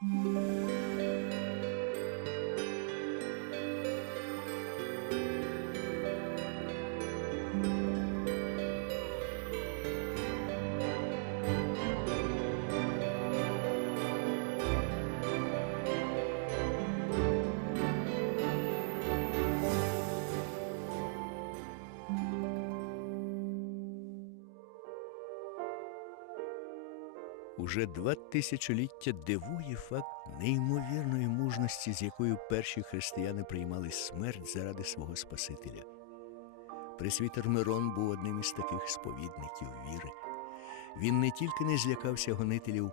Música Уже два тисячоліття дивує факт неймовірної мужності, з якою перші християни приймали смерть заради свого Спасителя. Пресвітер Мирон був одним із таких сповідників віри. Він не тільки не злякався гонителів,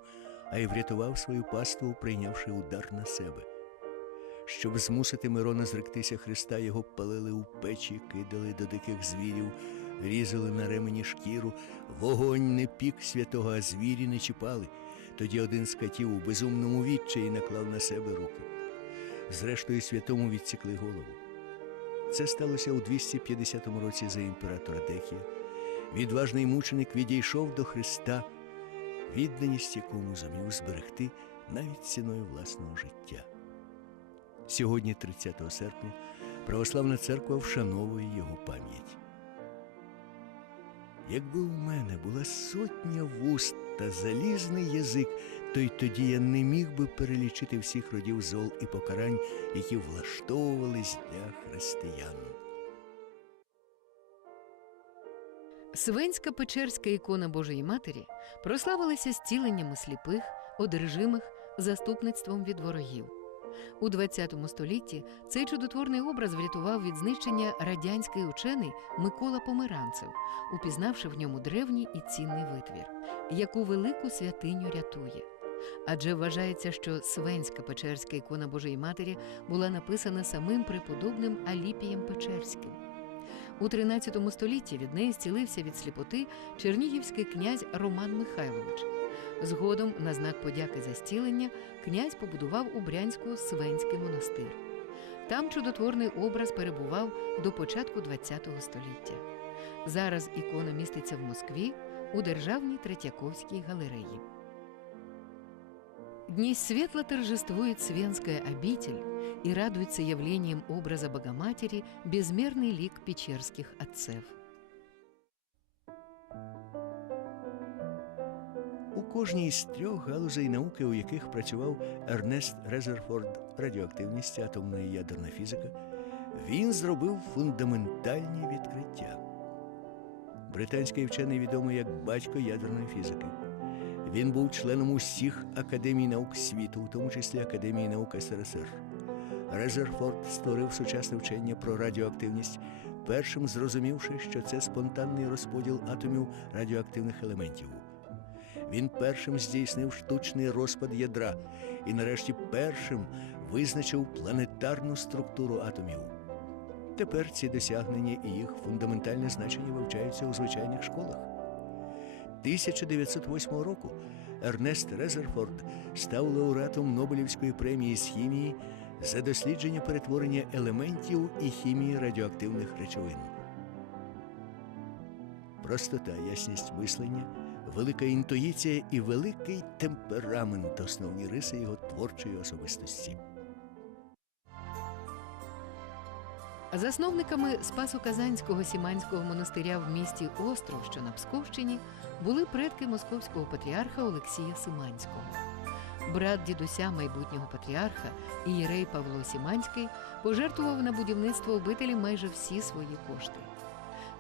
а й врятував свою паству, прийнявши удар на себе. Щоб змусити Мирона зректися Христа, його палили у печі, кидали до диких звірів, різали на ремені шкіру, вогонь не пік святого, а звірі не чіпали. Тоді один з катів у безумному відчаї наклав на себе руки. Зрештою, святому відсікли голову. Це сталося у 250 році за імператора Дехія. Відважний мученик відійшов до Христа, відданість якому зумів зберегти навіть ціною власного життя. Сьогодні, 30 серпня, православна церква вшановує його пам'ять. Якби у мене була сотня вуст та залізний язик, то й тоді я не міг би перелічити всіх родів зол і покарань, які влаштовувались для християн. Свенська Печерська ікона Божої Матері прославилася зціленнями сліпих, одержимих, заступництвом від ворогів. У ХХ столітті цей чудотворний образ врятував від знищення радянський учений Микола Померанцев, упізнавши в ньому древній і цінний витвір, яку велику святиню рятує. Адже вважається, що Свенська Печерська ікона Божої Матері була написана самим преподобним Аліпієм Печерським. У XIII столітті від неї зцілився від сліпоти чернігівський князь Роман Михайлович. Згодом, на знак подяки за зцілення, князь побудував у Брянську Свенський монастир. Там чудотворний образ перебував до початку ХХ століття. Зараз ікона міститься в Москві у Державній Третьяковській галереї. Дни светло торжествует Свенская обитель и радуется явлением образа Богоматери безмерный лик печерских отцев. У кожній з трьох галузей науки, у яких працював Ернест Резерфорд, радіоактивність, атомна і ядерна фізика, він зробив фундаментальні відкриття. Британський вчений відомий як батько ядерної фізики. Він був членом усіх академій наук світу, у тому числі Академії наук СРСР. Резерфорд створив сучасне вчення про радіоактивність, першим зрозумівши, що це спонтанний розподіл атомів радіоактивних елементів. Він першим здійснив штучний розпад ядра і, нарешті, першим визначив планетарну структуру атомів. Тепер ці досягнення і їх фундаментальне значення вивчаються у звичайних школах. 1908 року Ернест Резерфорд став лауреатом Нобелівської премії з хімії за дослідження перетворення елементів і хімії радіоактивних речовин. Простота, ясність мислення, велика інтуїція і великий темперамент основні риси його творчої особистості. Засновниками Спасо-Казанського Сіманського монастиря в місті Остров, що на Псковщині, були предки московського патріарха Олексія Симанського. Брат дідуся майбутнього патріарха Ієрей Павло Сіманський пожертвував на будівництво обителі майже всі свої кошти.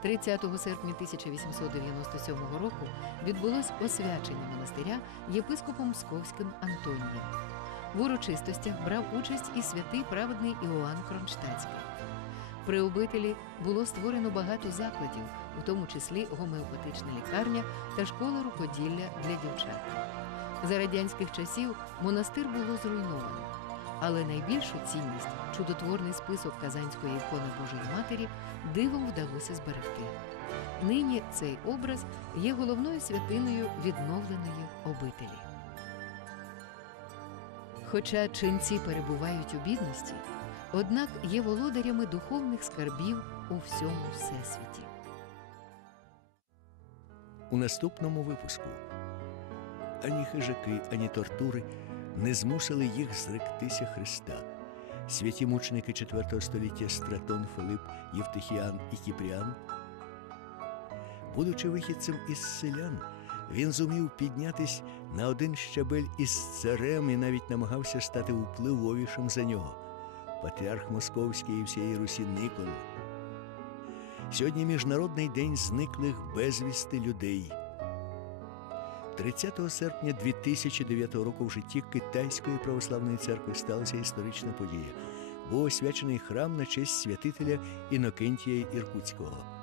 30 серпня 1897 року відбулось освячення монастиря єпископом Псковським Антонієм. В урочистостях брав участь і святий праведний Іоанн Кронштадтський. При обителі було створено багато закладів, у тому числі гомеопатична лікарня та школа рукоділля для дівчат. За радянських часів монастир було зруйновано, але найбільшу цінність чудотворний список Казанської ікони Божої Матері дивом вдалося зберегти. Нині цей образ є головною святиною відновленої обителі. Хоча ченці перебувають у бідності, однак є володарями духовних скарбів у всьому всесвіті. У наступному випуску ані хижаки, ані тортури не змусили їх зректися Христа. Святі мученики IV століття Стратон, Филип, Євтихіан і Кіпріан. Будучи вихідцем із селян, він зумів піднятись на один щабель із царем і навіть намагався стати впливовішим за нього. Патріарх Московський і всієї Русі Никон. Сьогодні міжнародний день зниклих безвісти людей. 30 серпня 2009 року в житті Китайської православної церкви сталася історична подія. Був освячений храм на честь святителя Інокентія Іркутського.